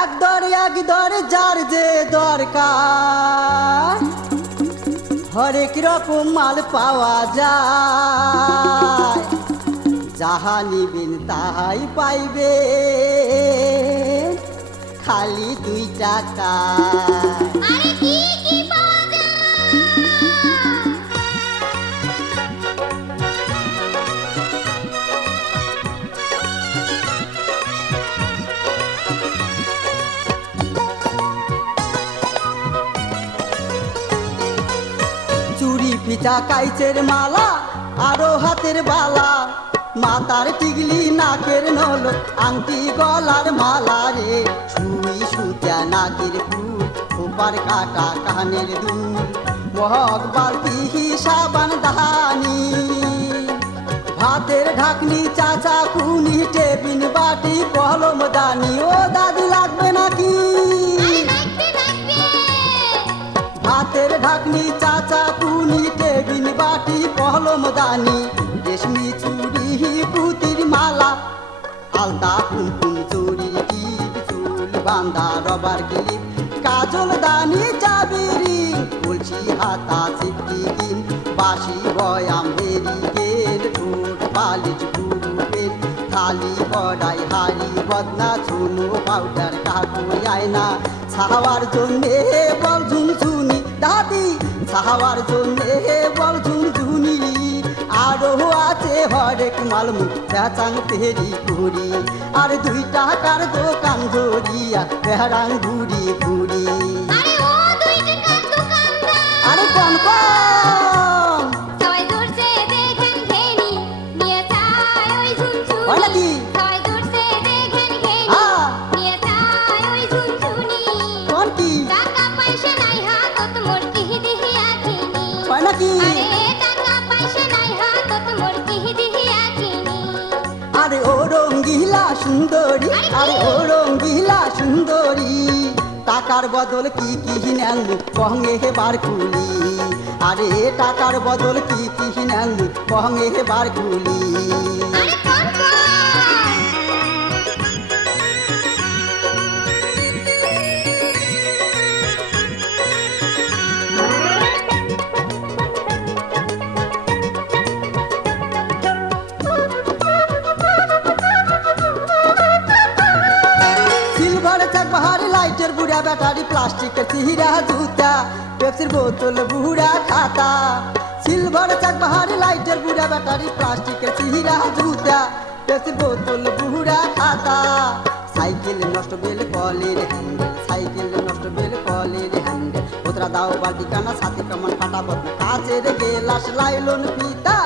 এক দরে যার যে দরকার হরেক রকম মাল পাওয়া যায়, যাহা নিবেন তাহাই পাইবে খালি 2 টাকা। আরে কি কি পাওয়া যায়? চুরি পিঠা কাইচের মালা আরো হাতের বালা, মাথার টিগলি নাকের নল আংটি গলার মালা রে, সুই সুতা নাকের ফুল খোপার কাটা কানের দুল, মহক বালতি সাবান দাহানি, ভাতের ঢাকনি চাচা কুনি টেবিন বাটি কলম দানি। ও দাদু লাগবে নাকি? ভাতের ঢাকনি চাচা কুনি টেবিন বাটি কলম দানি, রেশমি চুড়ি পুতির মালা আলতা কুমকুম চুরির টিপ, চুল বান্ধা রবার ক্লিপ, কাজল দানি চাবিরি, কলসি হাতা সিটি কিন, বাসি বয়াম হেরি গেল, ঠোঁট পালিশ গুরু পেন, থালি কড়াই হাড়ি বদনা, চুনো পাউডার কাকুই আয়না, সাহাবার জন্যে বল ঝুনঝুনি দাদি, সাহাবার জন্যে বল ঝুনঝুনি, আরো আছে হরেক মালমু পেঁচাং তেরি ঘুরি, আর 2 টাকার দোকান ধরিয়া বেহারাং ঘুরি ঘুরি। আরে ও 2 টাকার দোকানদার, আরে কোন কোন সবাই ধরছে দেখেন ঘেনি, নিয়ে যায় ওই ঝুনঝুনি। হয় নাকি? সবাই ধরছে দেখেন ঘেনি, নিয়ে যায় ওই ঝুনঝুনি। কোন কি টাকা পয়সা নাই হাতত মোর কি দিহিয়া কিনি। হয় নাকি? আরে টাকা পয়সা নাই হাতত মোর কি দিহিয়া কিনি। আরে ও রঙ্গিলা সুন্দরী, আরে ও রঙ্গিলা সুন্দরী, টাকার বদল কি কি নেন কহঙ্গে বার কুলি, আরে টাকার বদল কি কি নেন কহঙ্গে বার কুলি। আরে কোন কোন? সিলভার চাক বাহারি লাইটের বুড়া ব্যাটারি, প্লাস্টিকের চিহিরা জুতা, পেপসির বোতল বুড়া খাতা, সিলভার চাক বাহারি লাইটের বুড়া ব্যাটারি, প্লাস্টিকের চিহিরা জুতা, পেপসির বোতল বুড়া খাতা, সাইকেল নষ্ট বেল কলের হ্যান্ডেল, সাইকেল নষ্ট বেল কলের হ্যান্ডেল, ওতরা দাও বালতি কানা সাথে কামান কাটা বদনা, কাচের গেলাস লাইলন পিতা,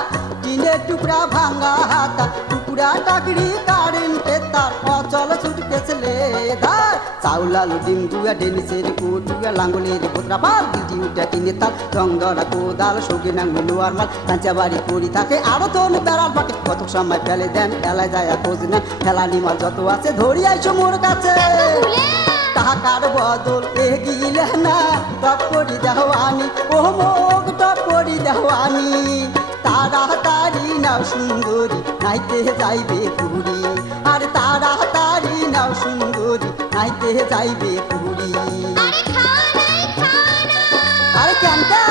টিনের টুকরা ভাঙ্গা হাতা, টুকরা টাকরি কারেন্টের তার, অচল ছুটকেছে লেদার, চাউলালু ডিম দুয়া ডেনিসের কুটুয়া, লাঙ্গলের বোতরা বাল দিটি উঠা টিনের তাল, জংদরা কোদাল সৌকে নাঙ্গল লোয়ার মাল, কাঁচা বাড়ি পড়ি থাকে আরো তোন বেড়াল পাকে, কত সময় ফেলে দেন ফেলায় যায় খোঁজ নেন, ফেলানি মাল যত আছে ধরি আইসো মোর কাছে, টাকার বদল এগিলে না টপ করি দেওয়ানি, ও মোক টপ করি দেওয়ানি, তাড়াতাড়ি নাও সুন্দরী নাইতে যাইবে পুরী, আর তাড়াতাড়ি নাও সুন্দরী নাইতে যাইবে পুরী। আরে খাওয়া নাই খাওয়া নাই। আরে কেন কেন?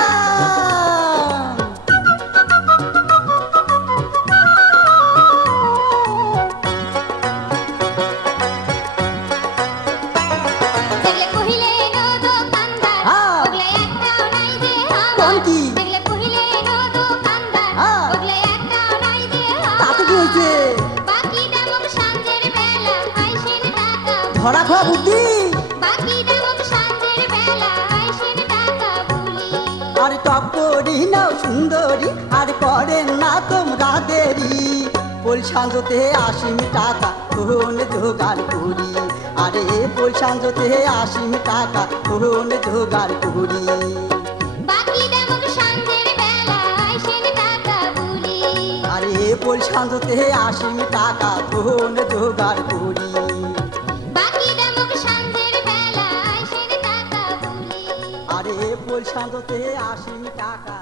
দেখলে কহিলে নো দোকানদার, ওগলা একটাও নাই যে আমার। কোন কি? দেখলে কহিলে নো দোকানদার, ওগলা একটাও নাই যে তাতে কি আমার। হয়েছে? বাকি দামক সাঁঝের বেলা আইসেন টাকা, ধরা খাওয়া বুদ্ধি। বাকি দামক সাঁঝের বেলা আইসেন টাকা বুলি। আরে টপ করি নাও সুন্দরী, আর করেন না তোমরা দেরি, পোল সাঁজতে 80 টাকা কোন জোগাড় করি, আরে পোল সাঁজতে 80 টাকা কোন জোগাড় করি। বাকি দামক সাঁঝের বেলা আইসেন টাকা বুলি। আরে পোল সাঁজতে 80 টাকা কোন জোগাড় করি। বাকি দামক সাঁঝের বেলা আইসেন টাকা বুলি। আরে পোল সাঁজতে 80 টাকা